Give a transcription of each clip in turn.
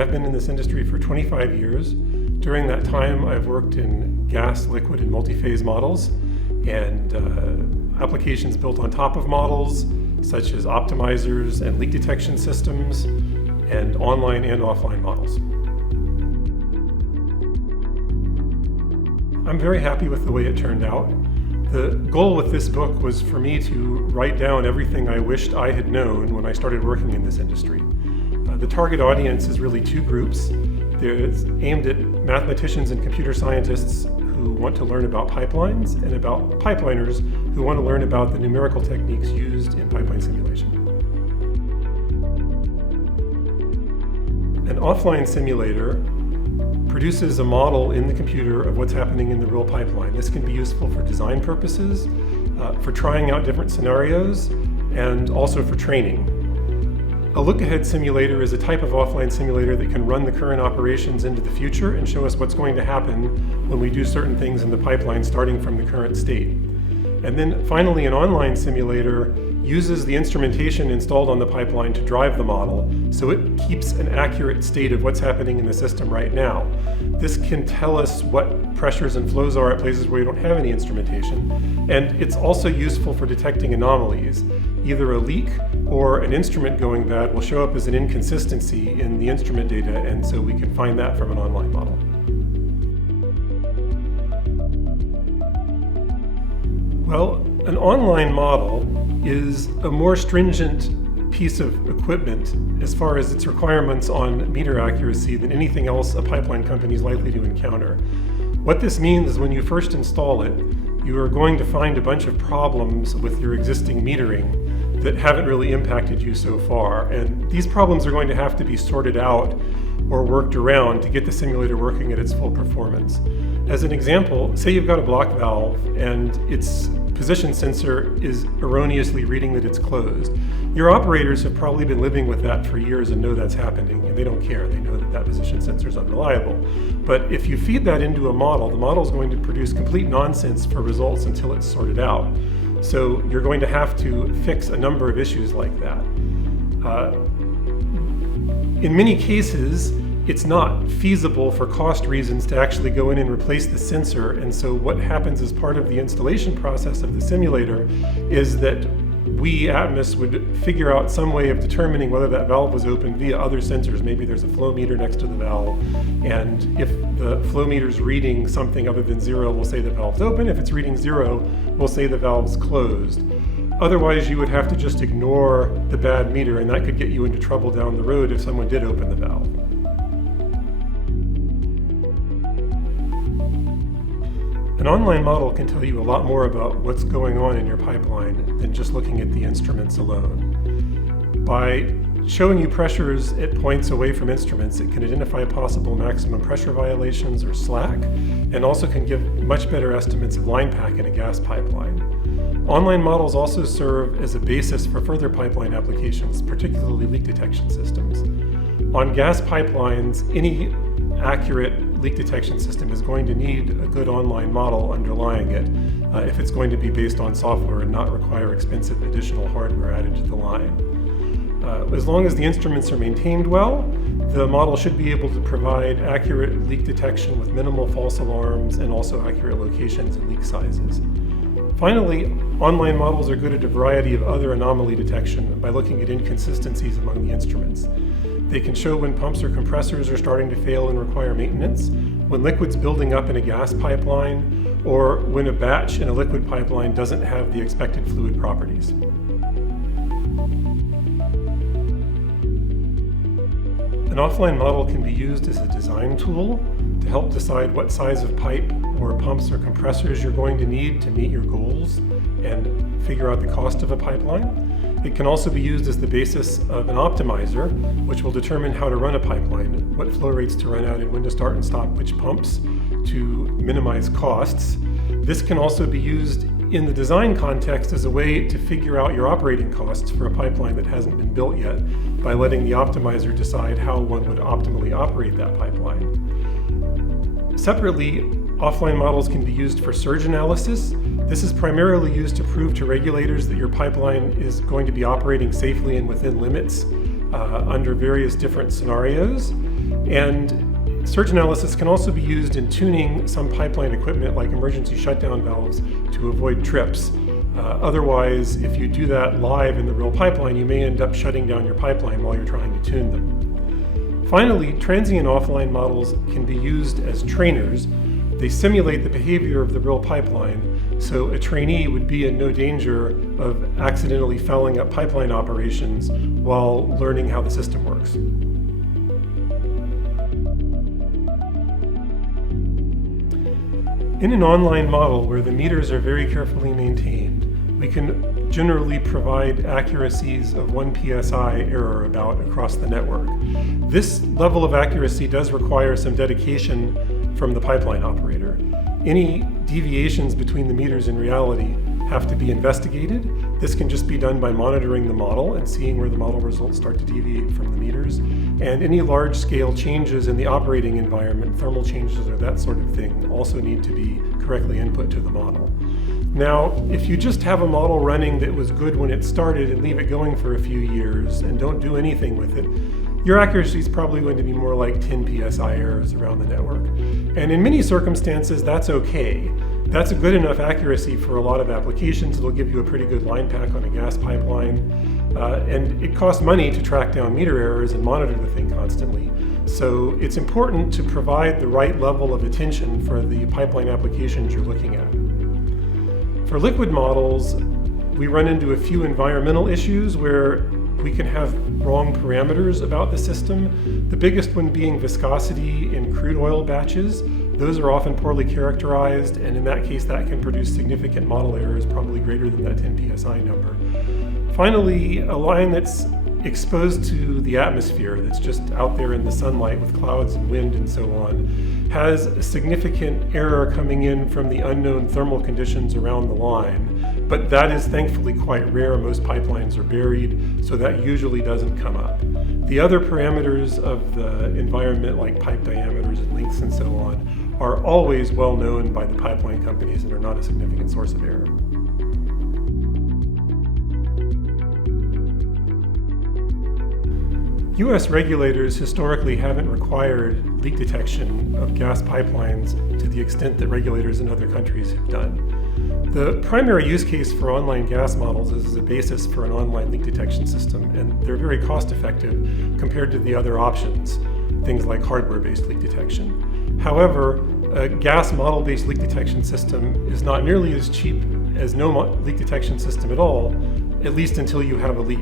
I've been in this industry for 25 years. During that time, I've worked in gas, liquid, and multi-phase models, and applications built on top of models, such as optimizers and leak detection systems, and online and offline models. I'm very happy with the way it turned out. The goal with this book was for me to write down everything I wished I had known when I started working in this industry. The target audience is really two groups. It's aimed at mathematicians and computer scientists who want to learn about pipelines, and about pipeliners who want to learn about the numerical techniques used in pipeline simulation. An offline simulator produces a model in the computer of what's happening in the real pipeline. This can be useful for design purposes, for trying out different scenarios, and also for training. A look-ahead simulator is a type of offline simulator that can run the current operations into the future and show us what's going to happen when we do certain things in the pipeline starting from the current state. And then finally, an online simulator uses the instrumentation installed on the pipeline to drive the model, so it keeps an accurate state of what's happening in the system right now. This can tell us what pressures and flows are at places where we don't have any instrumentation, and it's also useful for detecting anomalies. Either a leak or an instrument going bad will show up as an inconsistency in the instrument data, and so we can find that from an online model. Well, an online model is a more stringent piece of equipment as far as its requirements on meter accuracy than anything else a pipeline company is likely to encounter. What this means is when you first install it, you are going to find a bunch of problems with your existing metering that haven't really impacted you so far. And these problems are going to have to be sorted out or worked around to get the simulator working at its full performance. As an example, say you've got a block valve and its position sensor is erroneously reading that it's closed. Your operators have probably been living with that for years and know that's happening, and they don't care. They know that that position sensor is unreliable. But if you feed that into a model, the model is going to produce complete nonsense for results until it's sorted out. So you're going to have to fix a number of issues like that. In many cases, it's not feasible for cost reasons to actually go in and replace the sensor, and so what happens as part of the installation process of the simulator is that we, Atmos, would figure out some way of determining whether that valve was open via other sensors. Maybe there's a flow meter next to the valve, and if the flow meter's reading something other than 0, we'll say the valve's open. If it's reading 0, we'll say the valve's closed. Otherwise, you would have to just ignore the bad meter, and that could get you into trouble down the road if someone did open the valve. An online model can tell you a lot more about what's going on in your pipeline than just looking at the instruments alone. By showing you pressures at points away from instruments, it can identify possible maximum pressure violations or slack, and also can give much better estimates of line pack in a gas pipeline. Online models also serve as a basis for further pipeline applications, particularly leak detection systems. On gas pipelines, any accurate leak detection system is going to need a good online model underlying it if it's going to be based on software and not require expensive additional hardware added to the line. As long as the instruments are maintained well, the model should be able to provide accurate leak detection with minimal false alarms and also accurate locations and leak sizes. Finally, online models are good at a variety of other anomaly detection by looking at inconsistencies among the instruments. They can show when pumps or compressors are starting to fail and require maintenance, when liquid's building up in a gas pipeline, or when a batch in a liquid pipeline doesn't have the expected fluid properties. An offline model can be used as a design tool to help decide what size of pipe or pumps or compressors you're going to need to meet your goals and figure out the cost of a pipeline. It can also be used as the basis of an optimizer, which will determine how to run a pipeline, what flow rates to run out and when to start and stop which pumps to minimize costs. This can also be used in the design context as a way to figure out your operating costs for a pipeline that hasn't been built yet by letting the optimizer decide how one would optimally operate that pipeline. Separately, offline models can be used for surge analysis. This is primarily used to prove to regulators that your pipeline is going to be operating safely and within limits under various different scenarios. And surge analysis can also be used in tuning some pipeline equipment like emergency shutdown valves to avoid trips. Otherwise, if you do that live in the real pipeline, you may end up shutting down your pipeline while you're trying to tune them. Finally, transient offline models can be used as trainers. They simulate the behavior of the real pipeline, so a trainee would be in no danger of accidentally fouling up pipeline operations while learning how the system works. In an online model where the meters are very carefully maintained, we can generally provide accuracies of 1 psi error about across the network. This level of accuracy does require some dedication from the pipeline operator. Any deviations between the meters in reality have to be investigated. This can just be done by monitoring the model and seeing where the model results start to deviate from the meters. And any large-scale changes in the operating environment, thermal changes or that sort of thing, also need to be correctly input to the model. Now, if you just have a model running that was good when it started and leave it going for a few years and don't do anything with it, your accuracy is probably going to be more like 10 psi errors around the network. And in many circumstances, that's okay. That's a good enough accuracy for a lot of applications. It'll give you a pretty good line pack on a gas pipeline. And it costs money to track down meter errors and monitor the thing constantly. So it's important to provide the right level of attention for the pipeline applications you're looking at. For liquid models, we run into a few environmental issues where we can have wrong parameters about the system. The biggest one being viscosity in crude oil batches. Those are often poorly characterized, and in that case, that can produce significant model errors, probably greater than that 10 psi number. Finally, a line that's exposed to the atmosphere, that's just out there in the sunlight with clouds and wind and so on, has a significant error coming in from the unknown thermal conditions around the line. But that is thankfully quite rare. Most pipelines are buried, so that usually doesn't come up. The other parameters of the environment, like pipe diameters and lengths and so on, are always well known by the pipeline companies and are not a significant source of error. U.S. regulators historically haven't required leak detection of gas pipelines to the extent that regulators in other countries have done. The primary use case for online gas models is as a basis for an online leak detection system, and they're very cost-effective compared to the other options, things like hardware-based leak detection. However, a gas model-based leak detection system is not nearly as cheap as no leak detection system at all, at least until you have a leak.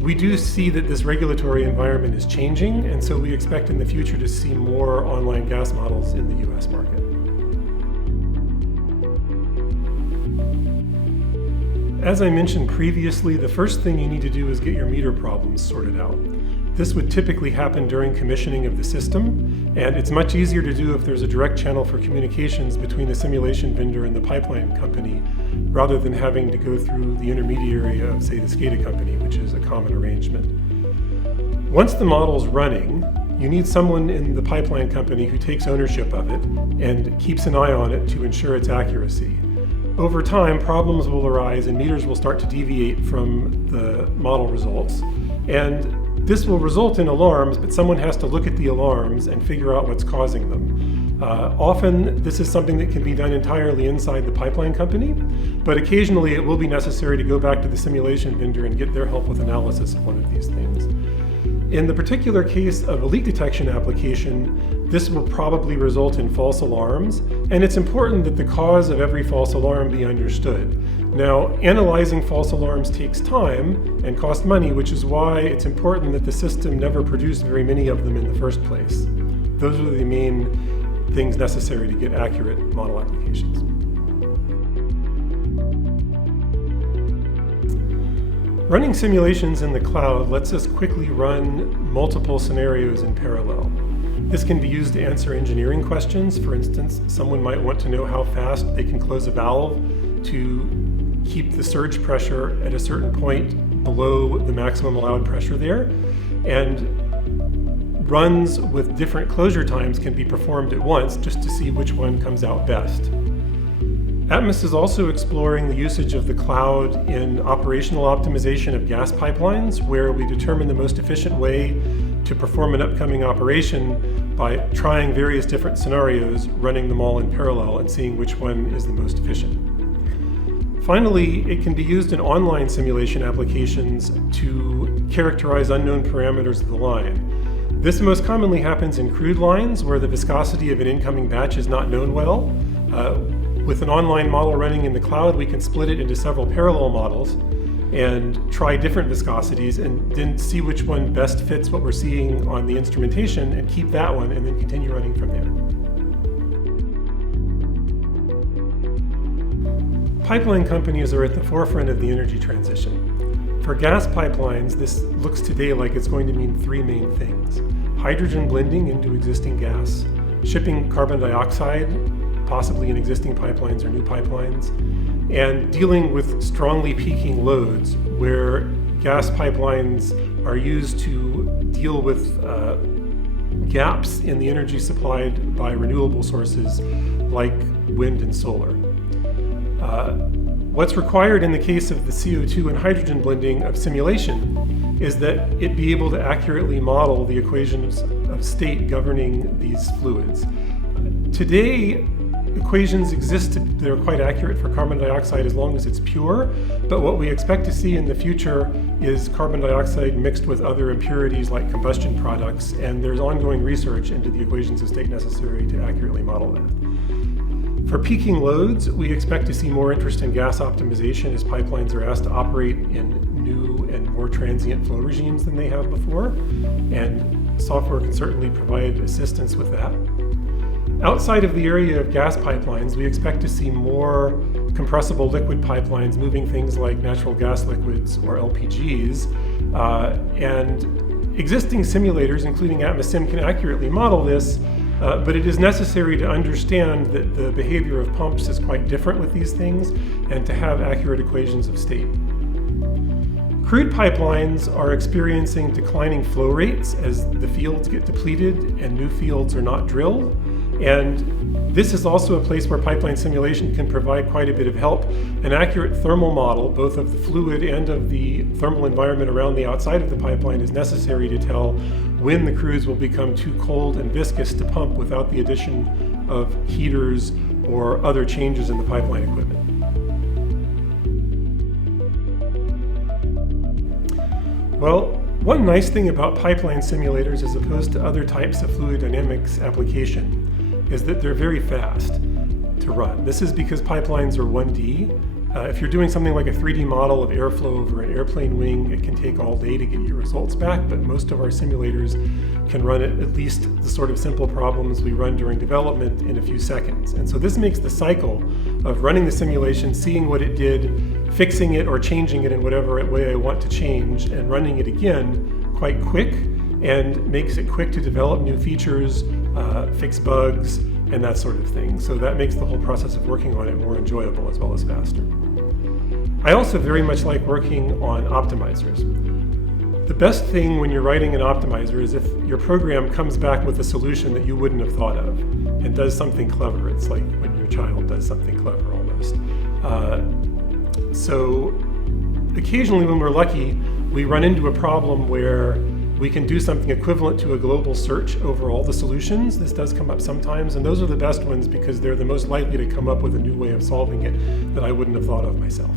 We do see that this regulatory environment is changing, and so we expect in the future to see more online gas models in the US market. As I mentioned previously, the first thing you need to do is get your meter problems sorted out. This would typically happen during commissioning of the system, and it's much easier to do if there's a direct channel for communications between the simulation vendor and the pipeline company, rather than having to go through the intermediary of, say, the SCADA company, which is a common arrangement. Once the model's running, you need someone in the pipeline company who takes ownership of it and keeps an eye on it to ensure its accuracy. Over time, problems will arise and meters will start to deviate from the model results. And this will result in alarms, but someone has to look at the alarms and figure out what's causing them. Often, this is something that can be done entirely inside the pipeline company, but occasionally it will be necessary to go back to the simulation vendor and get their help with analysis of one of these things. In the particular case of a leak detection application, this will probably result in false alarms, and it's important that the cause of every false alarm be understood. Now, analyzing false alarms takes time and costs money, which is why it's important that the system never produce very many of them in the first place. Those are the main things necessary to get accurate model applications. Running simulations in the cloud lets us quickly run multiple scenarios in parallel. This can be used to answer engineering questions. For instance, someone might want to know how fast they can close a valve to keep the surge pressure at a certain point below the maximum allowed pressure there. And runs with different closure times can be performed at once just to see which one comes out best. Atmos is also exploring the usage of the cloud in operational optimization of gas pipelines, where we determine the most efficient way to perform an upcoming operation by trying various different scenarios, running them all in parallel, and seeing which one is the most efficient. Finally, it can be used in online simulation applications to characterize unknown parameters of the line. This most commonly happens in crude lines, where the viscosity of an incoming batch is not known well. With an online model running in the cloud, we can split it into several parallel models and try different viscosities and then see which one best fits what we're seeing on the instrumentation and keep that one and then continue running from there. Pipeline companies are at the forefront of the energy transition. For gas pipelines, this looks today like it's going to mean three main things: hydrogen blending into existing gas, shipping carbon dioxide possibly in existing pipelines or new pipelines, and dealing with strongly peaking loads where gas pipelines are used to deal with gaps in the energy supplied by renewable sources like wind and solar. What's required in the case of the CO2 and hydrogen blending of simulation is that it be able to accurately model the equations of state governing these fluids. Today, equations exist that are quite accurate for carbon dioxide as long as it's pure, but what we expect to see in the future is carbon dioxide mixed with other impurities like combustion products, and there's ongoing research into the equations of state necessary to accurately model that. For peaking loads, we expect to see more interest in gas optimization as pipelines are asked to operate in new and more transient flow regimes than they have before, and software can certainly provide assistance with that. Outside of the area of gas pipelines, we expect to see more compressible liquid pipelines moving things like natural gas liquids or LPGs, and existing simulators, including Atmos SIM, can accurately model this, but it is necessary to understand that the behavior of pumps is quite different with these things and to have accurate equations of state. Crude pipelines are experiencing declining flow rates as the fields get depleted and new fields are not drilled. And this is also a place where pipeline simulation can provide quite a bit of help. An accurate thermal model, both of the fluid and of the thermal environment around the outside of the pipeline, is necessary to tell when the crudes will become too cold and viscous to pump without the addition of heaters or other changes in the pipeline equipment. Well, one nice thing about pipeline simulators as opposed to other types of fluid dynamics application is that they're very fast to run. This is because pipelines are 1D. If you're doing something like a 3D model of airflow over an airplane wing, it can take all day to get your results back, but most of our simulators can run at least the sort of simple problems we run during development in a few seconds. And so this makes the cycle of running the simulation, seeing what it did, fixing it or changing it in whatever way I want to change, and running it again quite quick, and makes it quick to develop new features, fix bugs, and that sort of thing. So that makes the whole process of working on it more enjoyable as well as faster. I also very much like working on optimizers. The best thing when you're writing an optimizer is if your program comes back with a solution that you wouldn't have thought of and does something clever. It's like when your child does something clever almost. So occasionally when we're lucky, we run into a problem where we can do something equivalent to a global search over all the solutions. This does come up sometimes, and those are the best ones because they're the most likely to come up with a new way of solving it that I wouldn't have thought of myself.